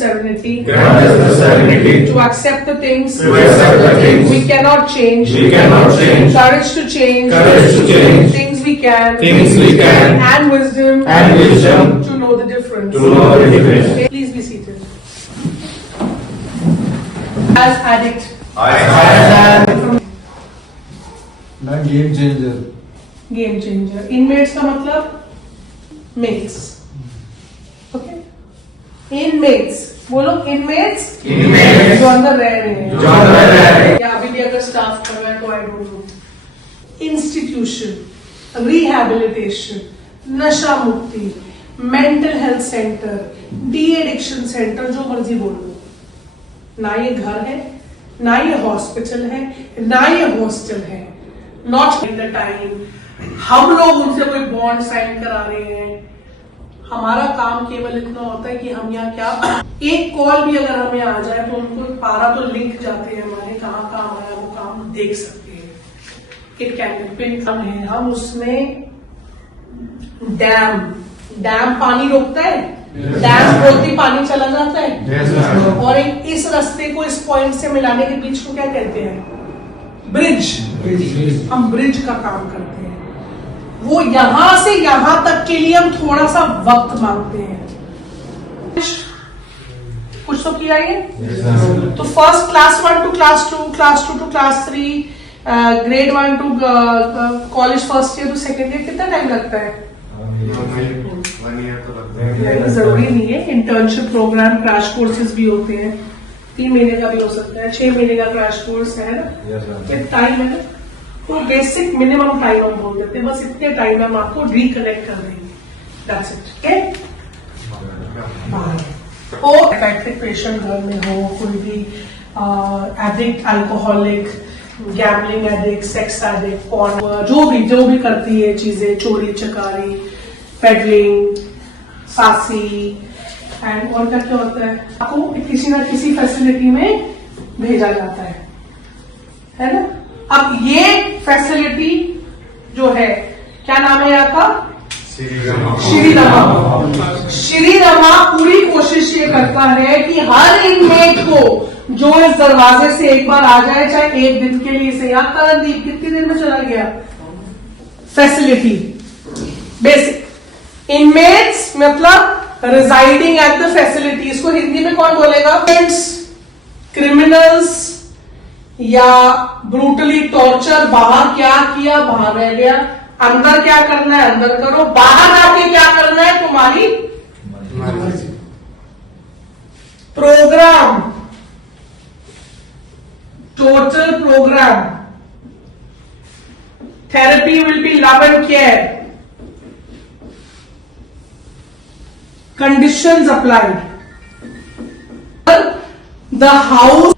serenity. Grant us the serenity To accept the things. to accept the things We cannot change. we cannot change. Courage to change. Courage to change. Things we can. Things we can. And wisdom. And wisdom To know the difference. to know the difference. Please be seated. As addict. I am ना game changer game changer. Inmates का मतलब mats. Okay. Inmates बोलो. Inmates Inmates. जो अंदर रह रहे हैं. जो अंदर रह रहे हैं. या अभी भी अगर स्टाफ कर रहा है तो I don't know. Institution, rehabilitation, नशा मुक्ति, mental health centre, de addiction centre, जो मर्जी बोलो. ना ये घर है, ना ये हॉस्पिटल है, ना ये हॉस्टल है. नॉट इन द टाइम हम लोग उनसे कोई बॉन्ड साइन करा रहे हैं. हमारा काम केवल इतना होता है कि हम यहाँ क्या, एक कॉल भी अगर हमें आ जाए तो उनको पारा तो लिंक जाते हैं हमारे कहाँ काम आया, वो काम देख सकते हैं. इट कैन बी पिन है. हम उसमें डैम पानी रोकता है. डैम खोलती पानी चला जाता है. और इस रास्ते को इस पॉइंट से मिलाने के बीच को क्या कहते हैं? ब्रिज. हम ब्रिज का काम करते हैं. वो यहां से यहां तक के लिए हम थोड़ा सा वक्त मांगते हैं. कुछ तो किया ये. तो first class 1 to class 2, class 2 to class 3, grade 1 to college first year to second year, कितना टाइम लगता है? 1 year तो लगता है. जरूरी नहीं है. इंटर्नशिप प्रोग्राम, क्रैश कोर्सेज भी होते हैं. 3 महीने का भी हो सकता है, 6 महीने का क्रैश कोर्स है ना. टाइम है ना. तो बेसिक मिनिमम टाइम हम बोल देते हैं. बस इतने टाइम हम आपको रिकनेक्ट कर देंगे. That's it. ओके. तो साइकियाट्रिक पेशेंट घर में हो, कोई भी addict, alcoholic, gambling addict, sex addict, porn, जो भी करती है चीजें, चोरी चकारी, पेडलिंग, सासी, एंड और क्या होता है, आपको किसी ना किसी फैसिलिटी में भेजा जाता है ना. अब ये फैसिलिटी जो है, क्या नाम है यहाँ का? श्री रमा. श्री रमा पूरी कोशिश ये करता है कि हर इनमेट को जो इस दरवाजे से एक बार आ जाए, चाहे एक दिन के लिए से. याद करणदीप कितनी देर में चला गया? Facility basic. इनमेट्स मतलब रिजाइडिंग एट द फैसिलिटी. इसको हिंदी में कौन बोलेगा? फ्रेंड्स, क्रिमिनल्स या ब्रूटली टॉर्चर. बाहर क्या किया, बाहर रह गया. अंदर क्या करना है, अंदर करो. बाहर आके क्या करना है, तुम्हारी programme, total programme. Therapy will be love and care. Conditions applied. The house,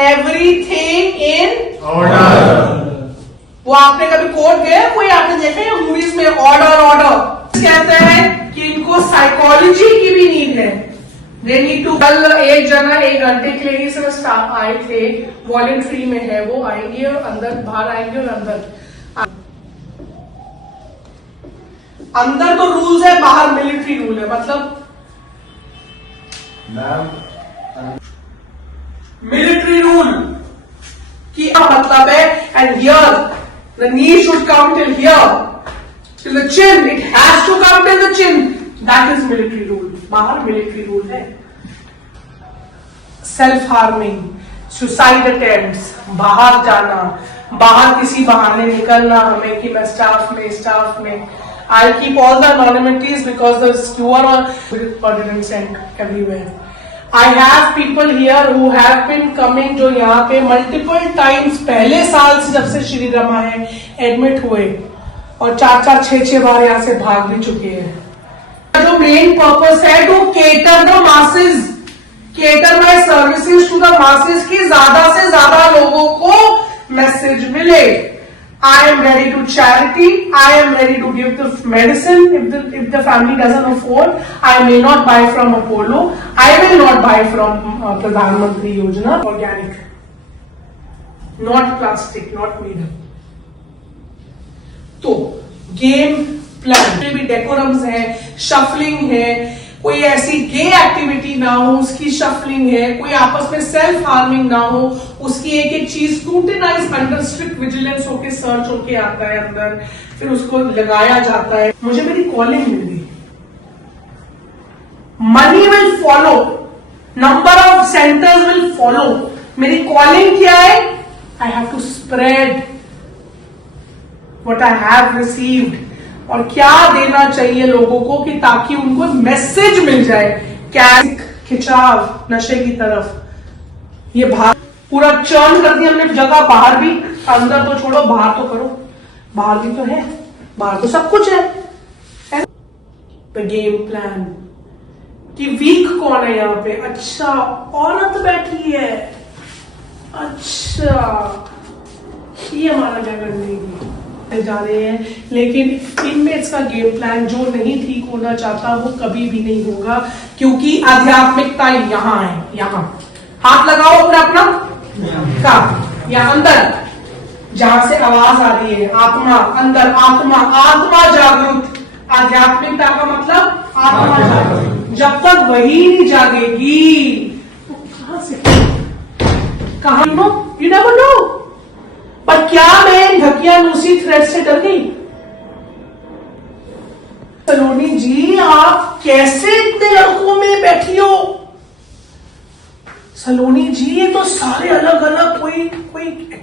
everything in Order. वो आपने कभी कोर्ट गया, कोई आपने देखा है मूवीज में? ऑर्डर कहते हैं कि इनको साइकोलॉजी की भी नीड है. They need to. कल एक जना 1 घंटे के लिए सिर्फ स्टाफ आए थे, वॉलंटरी में है. वो आएंगे और अंदर, बाहर आएंगे और अंदर तो रूल्स है, बाहर मिलिट्री रूल है. मतलब मिलिट्री रूल की मतलब है. And here the knee should come till here, till the chin. It has to come till the chin. That is military rule. बाहर मिलिट्री रूल है. सेल्फ हार्मिंग, सुसाइड अटेम्प्ट्स, बाहर जाना, बाहर किसी बहाने निकलना हमें कि मैं स्टाफ में. I'll keep all the anonymities because the skewer didn't send everywhere. I have people here who have been coming, जो यहाँ पे multiple times पहले साल से जब से श्री रमा है एडमिट हुए और 4-6 बार यहाँ से भाग भी चुके हैं. जो मेन पर्पस है to cater the masses, cater my services to the masses की ज्यादा से ज्यादा लोगों को मैसेज मिले. I am ready to charity. I am ready to give the medicine if the family doesn't afford. I may not buy from Apollo. I will not buy from Pradhan Mantri Yojana. Organic, not plastic, not made up. तो game plan में भी डेकोरम्स है, shuffling है, कोई ऐसी गे activity ना हो, उसकी शफलिंग है, कोई आपस में सेल्फ हार्मिंग ना हो, उसकी एक एक चीज स्क्रूटिनाइज अंडर स्ट्रिक्ट विजिलेंस होके सर्च होके आता है अंदर, फिर उसको लगाया जाता है। मुझे मेरी कॉलिंग मिल गई, money will follow, number of centres will follow. मेरी कॉलिंग क्या है? I have to spread what I have received, और क्या देना चाहिए लोगों को कि ताकि उनको मैसेज मिल जाए। क्या खिंचाव नशे की तरफ, ये बाहर पूरा चर्न कर दिया हमने जगह, बाहर भी, अंदर तो छोड़ो, बाहर तो करो, बाहर भी तो है, बाहर तो सब कुछ है। गेम प्लान कि वीक कौन है यहाँ पे? अच्छा, औरत बैठी है, अच्छा ये हमारा क्या करने की जा रहे हैं। लेकिन इनमेट्स का गेम प्लान जो नहीं ठीक होना चाहता वो कभी भी नहीं होगा, क्योंकि आध्यात्मिकता यहां है। यहां हाथ लगाओ अपना अपना का, या अंदर जहां से आवाज आ रही है, आत्मा अंदर, आत्मा, आत्मा जागृत। आध्यात्मिकता का मतलब आत्मा जागृत। जब तक वही नहीं जागेगी तो कहां से, कहां, यू नेवर नो। पर क्या मैं ढकियानुसी थ्रेड से डर गई? सलोनी जी, आप कैसे इतने लड़कों में बैठी हो? सलोनी जी, ये तो सारे अलग अलग, कोई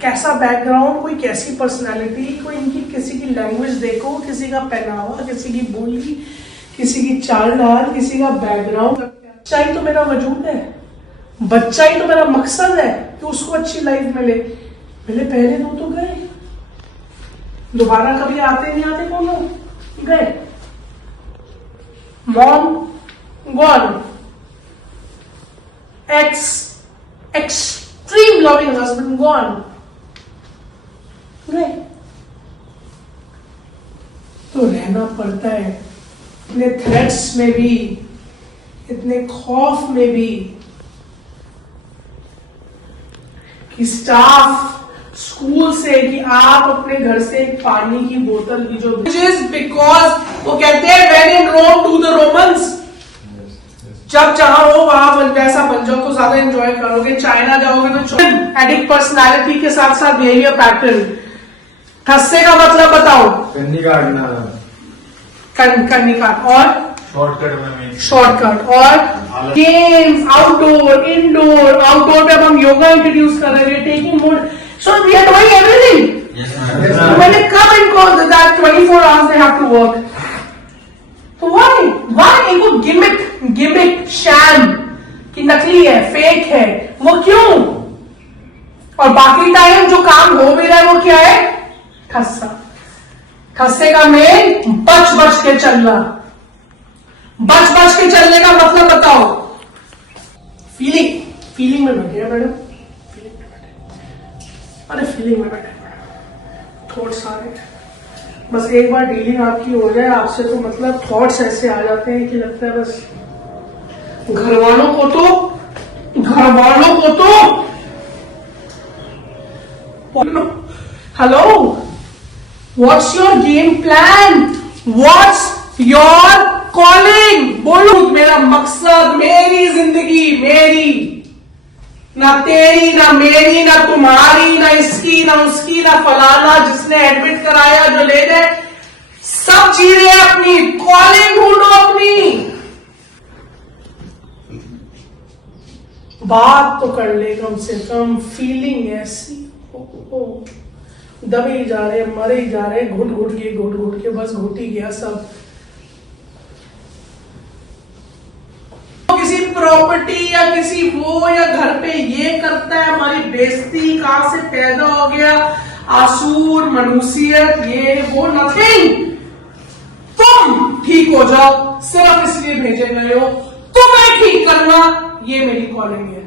कैसा बैकग्राउंड, कोई कैसी पर्सनालिटी, कोई इनकी किसी की लैंग्वेज देखो, किसी का पहनावा, किसी की बोली, किसी की चाल ढाल, किसी का बैकग्राउंड। बच्चा ही तो मेरा वजूद है, बच्चा ही तो मेरा मकसद है कि उसको अच्छी लाइफ मिले। पहले पहले दो तो गए, दोबारा कभी आते नहीं आते, कौन लोग गए? Mom gone, extreme loving husband gone, गए। तो रहना पड़ता है इतने थ्रेट्स में भी, इतने खौफ में भी, कि स्टाफ स्कूल से, कि आप अपने घर से एक पानी की बोतल की जो, बिकॉज वो कहते हैं when in Rome to the Romans. जब जहां हो वहां वैसा बन जाओ तो ज्यादा एंजॉय करोगे। चाइना जाओगे तो एडिक्ट पर्सनालिटी के साथ साथ बिहेवियर पैटर्न। खस्से का मतलब बताओ? कन्नी काटना, कन्नी काट, और शॉर्टकट, और गेम्स, आउटडोर, इंडोर। आउटडोर पे अब हम योगा इंट्रोड्यूस कर रहे हैं, taking mode, so we are doing everything. When they come and go, that 24 hours they have to work. तो why इनको गिमिक, शैम, कि नकली है, फेक है, वो क्यों? और बाकी टाइम जो काम हो भी रहा है वो क्या है? खस्सा। खस्से का मेन बच के चलना। बच के चलने का मतलब बताओ? फीलिंग में बैठे मैडम, अरे फीलिंग में बैठे, थॉट्स आ रहे, बस एक बार डीलिंग आपकी हो जाए आपसे तो मतलब थॉट्स ऐसे आ जाते हैं कि लगता है बस घर वालों को तो hello, what's your game plan, what's your calling? बोलो, मेरा मकसद, मेरी जिंदगी, मेरी, ना तेरी, ना मेरी, ना तुम्हारी, ना इसकी, ना उसकी, ना फलाना जिसने एडमिट कराया, जो ले गए, सब जी रहे अपनी कॉलिंग। ढूंढो अपनी, बात तो कर ले कम से कम। फीलिंग ऐसी दबे ही जा रहे, मरे ही जा रहे, घुट के बस घुट ही गया सब। किसी प्रॉपर्टी या किसी वो या घर पे ये करता है, हमारी बेइज्जती, कहां से पैदा हो गया आसूर, मनुष्यत, ये वो, नथिंग। तुम ठीक हो जाओ, सिर्फ इसलिए भेजे गए हो तुम्हें ठीक करना, ये मेरी कॉलिंग है।